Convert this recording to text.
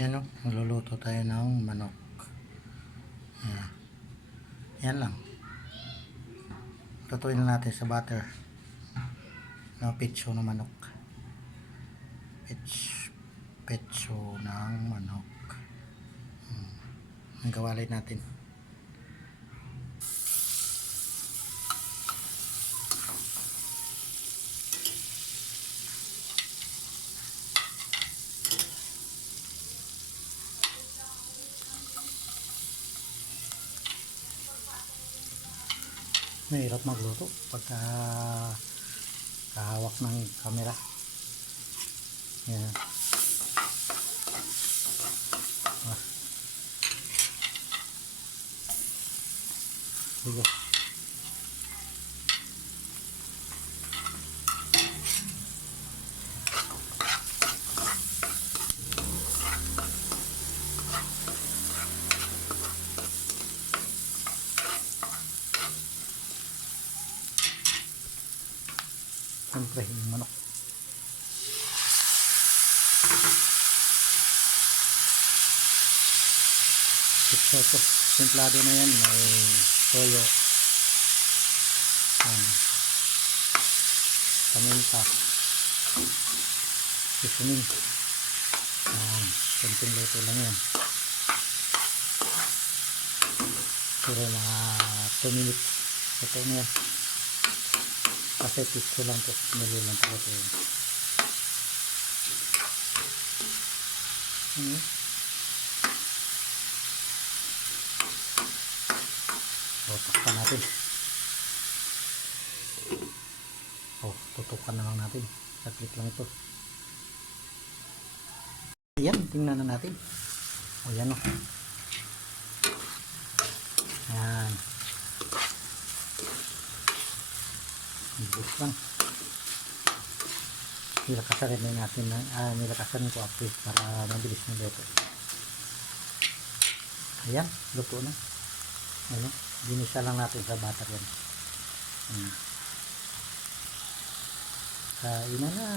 Yan o, magluluto tayo ng manok. Yan. Yan lang. Lutuin na natin sa butter. No, pitso ng manok. Pitch, pitso ng manok. Hmm. Ang gawalay natin. Mahirap magluto pagka kahawak ng camera. Yan. Ah. Sige. Siyempre, yung manok. Pizza ito. Simplado na yan. May toyo. Yan. Paminta. Seasoning. Yan. Kunting luto lang yan. Pero mga 2 minutes. Ito na yan. Kasi pizza lang to. Mali lang talaga yun. Hmm. So, takpan natin. Oh, tutukan na lang natin. Saglit lang ito. Ayan, tingnan na natin. O, yan o. Yan. Bilis lang. Nilakasan rin natin na, ah, nilakasan ko ako para mabilis ng luto. Ayan, luto na. Ano? Ginisa lang natin sa butter yan. Hmm. Kain na na.